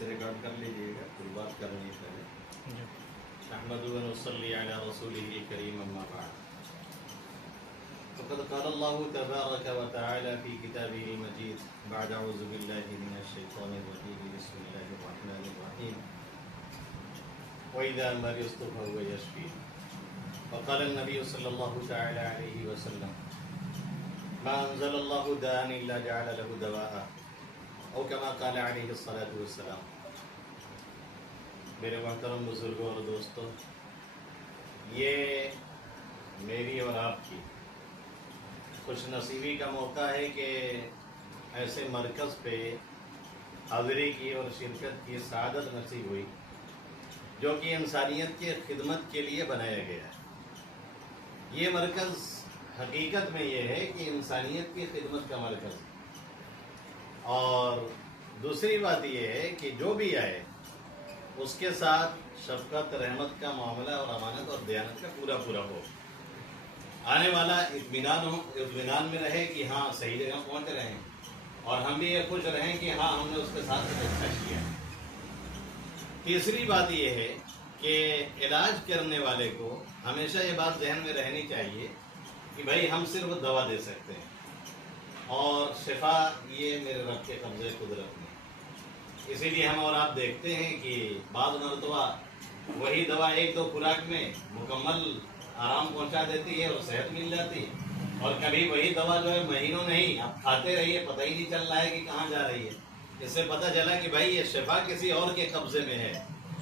से रिकॉर्ड कर लीजिएगा, शुरुआत करनी है पहले। अहमदु व नसल्ली अला रसूलिहिल करीम, अम्मा बाद। फ़क़द क़ाल अल्लाहु तबारक व तआला फ़ी किताबिहिल मजीद बअद अऊज़ु बिल्लाहि मिनश शैतानिर रजीम, बिस्मिल्लाहिर रहमानिर रहीम। व इज़ा मरिज़्तु फ़हुव यशफ़ीन। व क़ाल अन्नबी सल्लल्लाहु तआला अलैहि वसल्लम मा अंज़लल्लाहु दाअन इल्ला जअल लहु दवाअ औ कमा क़ाल अलैहिस्सलातु वस्सलाम। मेरे मोहतरम बुजुर्गों और दोस्तों, ये मेरी और आपकी खुश नसीबी का मौका है कि ऐसे मरकज़ पे हाज़िरी की और शिरकत की सआदत नसीब हुई जो कि इंसानियत की खिदमत के लिए बनाया गया है। ये मरकज़ हकीकत में ये है कि इंसानियत की खिदमत का मरकज़ है। और दूसरी बात ये है कि जो भी आए उसके साथ शफ़क़त, रहमत का मामला और अमानत और दयानत का पूरा पूरा हो। आने वाला इत्मीनान में रहे कि हाँ सही जगह पहुँच रहे हैं, और हम भी ये खुश रहें कि हाँ हमने उसके साथ अच्छा किया। तीसरी बात ये है कि इलाज करने वाले को हमेशा ये बात जहन में रहनी चाहिए कि भाई हम सिर्फ दवा दे सकते हैं और शिफा ये मेरे रब के कब्ज़े कुदरत में। इसीलिए हम और आप देखते हैं कि बाद मरतबा वही दवा एक दो खुराक में मुकम्मल आराम पहुंचा देती है और सेहत मिल जाती है, और कभी वही दवा जो है महीनों नहीं आप खाते रहिए, पता ही नहीं चल रहा है कि कहाँ जा रही है। इससे पता चला कि भाई ये शिफा किसी और के कब्ज़े में है।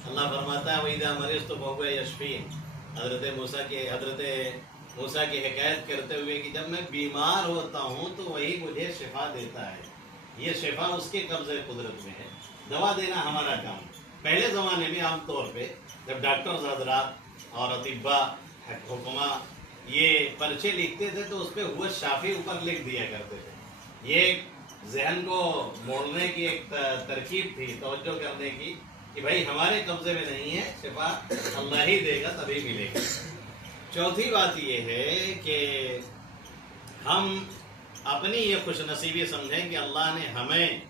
अल्लाह फरमाता है वइज़ा मरिज़्तु फ़हुव यशफ़ीन। हज़रत मूसा की हिकायत करते हुए कि जब मैं बीमार होता हूँ तो वही मुझे शिफा देता है। ये शिफा उसके कब्ज़े कुदरत में है। दवा देना हमारा काम। पहले ज़माने में आम तौर पे जब डॉक्टर्स हज़रात और अतिब्बा हुक्मा ये पर्चे लिखते थे तो उस पर हुआ शाफी ऊपर लिख दिया करते थे। ये जहन को मोड़ने की एक तरकीब थी, तवज्जो करने की कि भाई हमारे कब्ज़े में नहीं है, शिफा अल्लाह ही देगा, तभी मिलेगा। चौथी बात ये है कि हम अपनी ये खुशनसीबी समझें कि अल्लाह ने हमें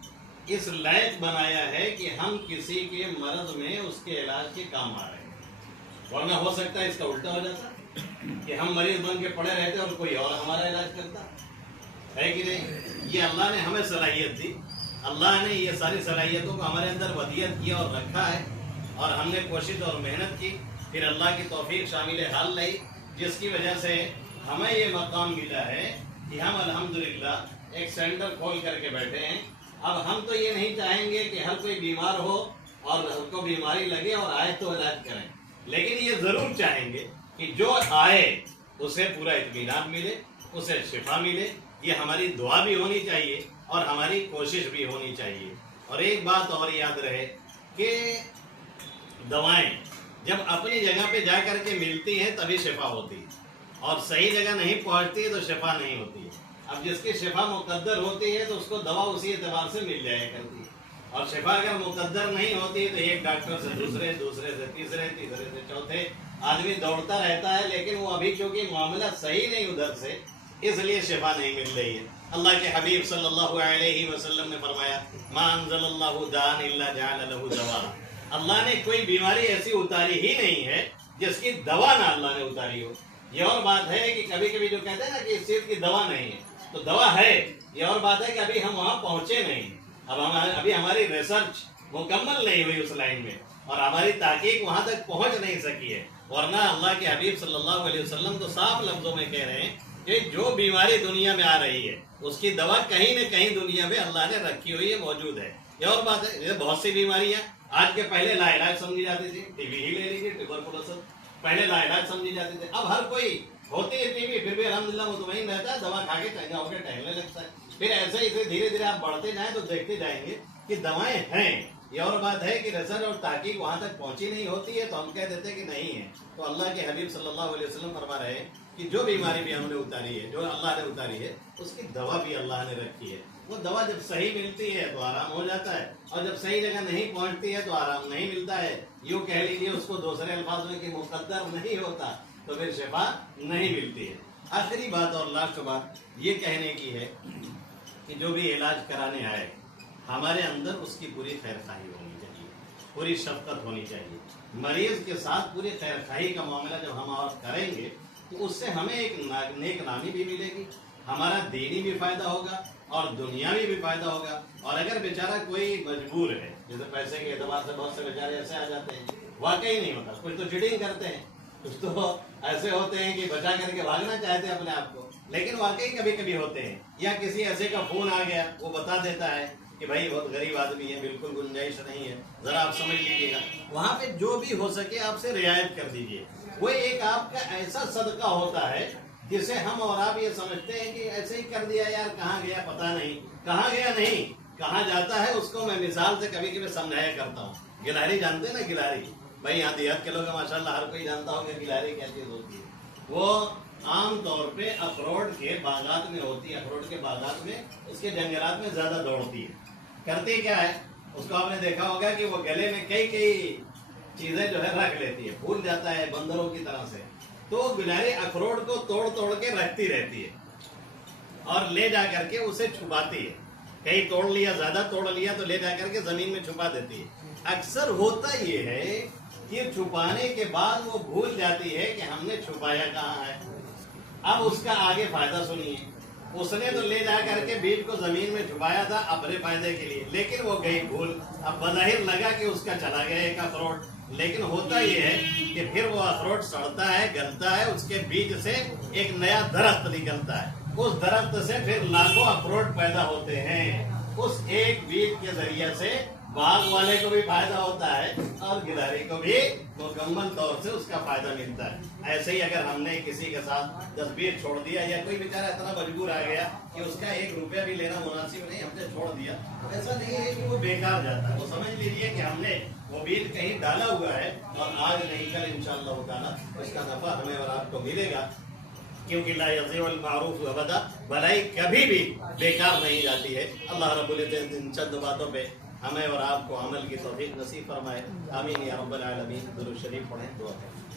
इस लायक बनाया है कि हम किसी के मर्ज में उसके इलाज के काम आ रहे हैं। वरना हो सकता है इसका उल्टा हो जाता कि हम मरीज बन के पड़े रहते और कोई और हमारा इलाज करता है कि नहीं। ये अल्लाह ने हमें सलाहियत दी। अल्लाह ने ये सारी सलाहियतों को हमारे अंदर वदियत किया और रखा है, और हमने कोशिश और मेहनत की, फिर अल्लाह की तौफीक शामिल हाल लाई, जिसकी वजह से हमें ये मकाम मिला है कि हम अल्हम्दुलिल्लाह एक सेंटर खोल करके बैठे हैं। अब हम तो ये नहीं चाहेंगे कि हर कोई बीमार हो और उसको बीमारी लगे और आए तो इलाज करें, लेकिन ये ज़रूर चाहेंगे कि जो आए उसे पूरा इत्मीनान मिले, उसे शिफा मिले। ये हमारी दुआ भी होनी चाहिए और हमारी कोशिश भी होनी चाहिए। और एक बात और याद रहे कि दवाएं जब अपनी जगह पे जा करके मिलती हैं तभी शिफा होती है, और सही जगह नहीं पहुंचती है तो शिफा नहीं होती है। अब जिसकी शिफा मुकद्दर होती है तो उसको दवा उसी एतबार से मिल जाया करती है, और शिफा अगर मुकद्दर नहीं होती है तो एक डॉक्टर से दूसरे, दूसरे से तीसरे, तीसरे से चौथे आदमी दौड़ता रहता है, लेकिन वो अभी क्योंकि मामला सही नहीं उधर से, इसलिए शिफा नहीं मिल रही है। अल्लाह के हबीब सल्लल्लाहु अलैहि वसल्लम ने फरमाया मा अंज़लल्लाहु दाअन इल्ला जअल लहु दवा। अल्लाह ने कोई बीमारी ऐसी उतारी ही नहीं है जिसकी दवा ना अल्लाह ने उतारी हो। ये और बात है कि कभी कभी जो कहते हैं ना कि इस चीज की दवा नहीं है, तो दवा है। ये और बात है कि अभी हम वहाँ पहुँचे नहीं। अभी हमारी रिसर्च मुकम्मल नहीं हुई उस लाइन में, और हमारी ताकीक वहाँ तक पहुँच नहीं सकी है। वरना अल्लाह के हबीब सल्लल्लाहु अलैहि वसल्लम तो साफ लफ्जों में कह रहे हैं कि जो बीमारी दुनिया में आ रही है उसकी दवा कहीं न कहीं दुनिया में अल्लाह ने रखी हुई है, मौजूद है। ये और बात है, ये बहुत सी बीमारियां आज के पहले लाइलाज समझी जाती थी। टीबी ही ले लीजिए, ट्यूबरकुलोसिस पहले लाइलाज समझी जाती थी। अब हर कोई होती है टीबी, फिर भी अल्हम्दुलिल्लाह मुतमईन रहता है, दवा खा के चंगा होकर टहलने लगता है। फिर ऐसे ही धीरे धीरे आप बढ़ते जाएं तो देखते जाएंगे कि दवाएं हैं। ये और बात है कि रिसर्च और ताकीक वहां तक पहुंची नहीं होती है तो हम कह देते हैं कि नहीं है। तो अल्लाह के हबीब सल्लल्लाहु अलैहि वसल्लम फरमा रहे हैं कि जो बीमारी भी हमने उतारी है, जो अल्लाह ने उतारी है, उसकी दवा भी अल्लाह ने रखी है। वो दवा जब सही मिलती है तो आराम हो जाता है, और जब सही जगह नहीं पहुंचती है तो आराम नहीं मिलता है। यूँ कह लीजिए उसको दूसरे अल्फाज में कि मुकद्दर नहीं होता तो फिर शिफा नहीं मिलती है। आखिरी बात और लास्ट बात ये कहने की है कि जो भी इलाज कराने आए हमारे अंदर उसकी पूरी खैर खाही होनी चाहिए। पूरी शफकत होनी चाहिए। मरीज के साथ पूरी खैरखाई का मामला जब हम और करेंगे तो उससे हमें एक नेक नामी भी मिलेगी, हमारा दीनी भी फायदा होगा और दुनियावी भी फायदा होगा। और अगर बेचारा कोई मजबूर है, जैसे पैसे के एतबार से बहुत से बेचारे ऐसे आ जाते हैं, वाकई नहीं होता, कुछ तो चीटिंग करते हैं, कुछ तो ऐसे होते हैं कि बचा करके भागना चाहते हैं अपने आप को, लेकिन वाकई कभी कभी होते हैं। या किसी ऐसे का फोन आ गया, वो बता देता है कि भाई बहुत गरीब आदमी है, बिल्कुल गुंजाइश नहीं है, जरा आप समझ लीजिएगा। वहां पे जो भी हो सके आपसे रियायत कर दीजिए। वो एक आपका ऐसा सदका होता है जिसे हम और आप ये समझते हैं कि ऐसे ही कर दिया यार, कहाँ गया पता नहीं, कहाँ गया नहीं, कहाँ जाता है उसको मैं मिसाल से कभी कभी समझाया करता हूँ। गिलहरी जानते हैं ना, गिलहरी, भाई यहाँ देहात के लोग माशाल्लाह हर कोई जानता होगा गिलहरी क्या चीज होती है। वो आम तौर पे अखरोट के बागात में होती है, अखरोट के बागात में, उसके जंगलात में ज्यादा दौड़ती है। करती क्या है, उसको आपने देखा होगा कि वो गले में कई कई चीजें जो है रख लेती है, भूल जाता है बंदरों की तरह से। तो गिलहरी अखरोट को तोड़ तोड़ के रखती रहती है और ले जा करके उसे छुपाती है। कहीं तोड़ लिया, ज्यादा तोड़ लिया तो ले जा करके जमीन में छुपा देती है। अक्सर होता ये है कि छुपाने के बाद वो भूल जाती है कि हमने छुपाया कहाँ है। अब उसका आगे फायदा सुनिए, उसने तो ले जा करके बीज को जमीन में छुपाया था अपने फायदे के लिए, लेकिन वो गई भूल। अब बज़ाहिर लगा कि उसका चला गया एक अखरोट, लेकिन होता ये है कि फिर वो अखरोट सड़ता है, गलता है, उसके बीज से एक नया दरख्त निकलता है, उस दरख्त से फिर लाखों अखरोट पैदा होते हैं। उस एक बीज के जरिए से बाग वाले को भी फायदा होता है और गिलहरी को भी मुकम्मल तौर से उसका फायदा मिलता है। ऐसे ही अगर हमने किसी के साथ 10 बीज छोड़ दिया, या कोई बेचारा इतना मजबूर आ गया कि उसका 1 रुपया भी लेना मुनासिब नहीं, हमने छोड़ दिया, ऐसा नहीं है कि वो बेकार जाता है। वो समझ लीजिए कि हमने वो बीज कहीं डाला हुआ है और आज नहीं कल इंशाअल्लाह ताला उसका नफा हमें और आपको मिलेगा, क्योंकि ला यज़ीउल मारूफ अबदा, भलाई कभी भी बेकार नहीं जाती है। अल्लाह रब्बुल इज्जत इन चंद बातों पे हमें और आपको अमल की तौफीक नसीब फरमाए। आमीन या रब्बल आलमीन। दुरूद शरीफ पढ़ें, दुआ करें।